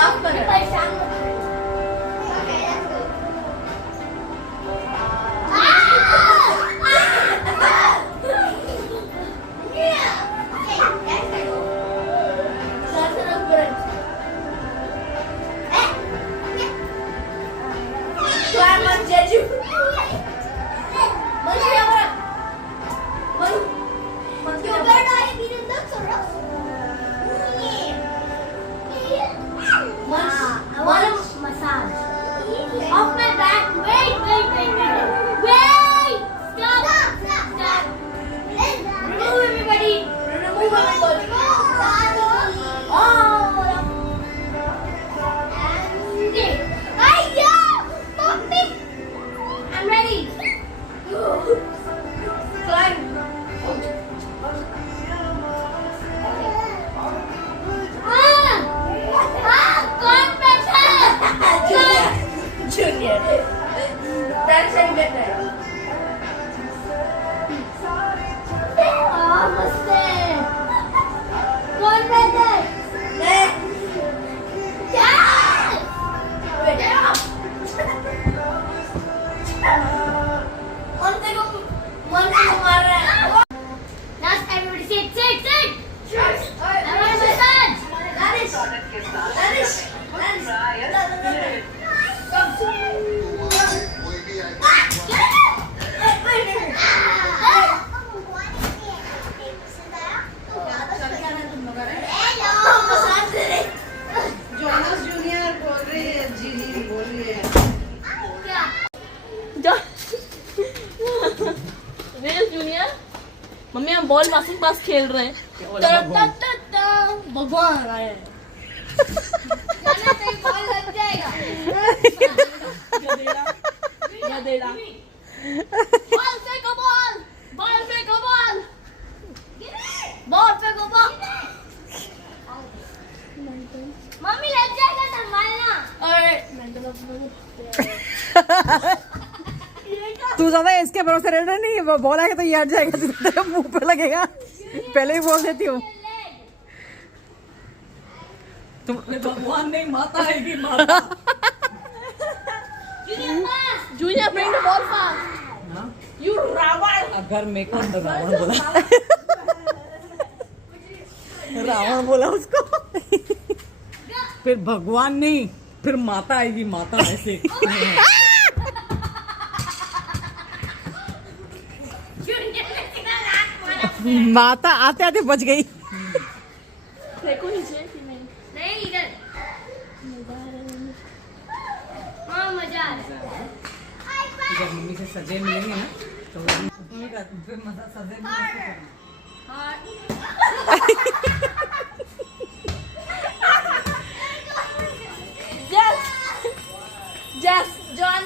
साफ कर मम्मी हम बॉल वापस पास खेल रहे हैं भगवान आए बॉल लग जाएगा बॉल फेंको बॉल फेंको बॉल फेंको बॉल मम्मी लग जाएगा संभालना तू ज्यादा इसके भरोसे रहना नहीं, वो बॉल आएगा तो ये हट जाएगा, तेरे मुंह पे लगेगा। पहले ही बोल देती हूँ तुम भगवान नहीं, माता आएगी माता। Junior bring the ball fast you Ravan. अगर मेरे को रावण बोला रावण बोला उसको फिर भगवान नहीं, फिर माता आएगी माता ऐसे। माता आते आते बच गई। देखो नीचे नहीं इधर हाँ मजा आ रहा है। जब मम्मी से सजे मिलेंगे ना तो फिर मजा सजे मिलेंगे। Yes, Jess, John.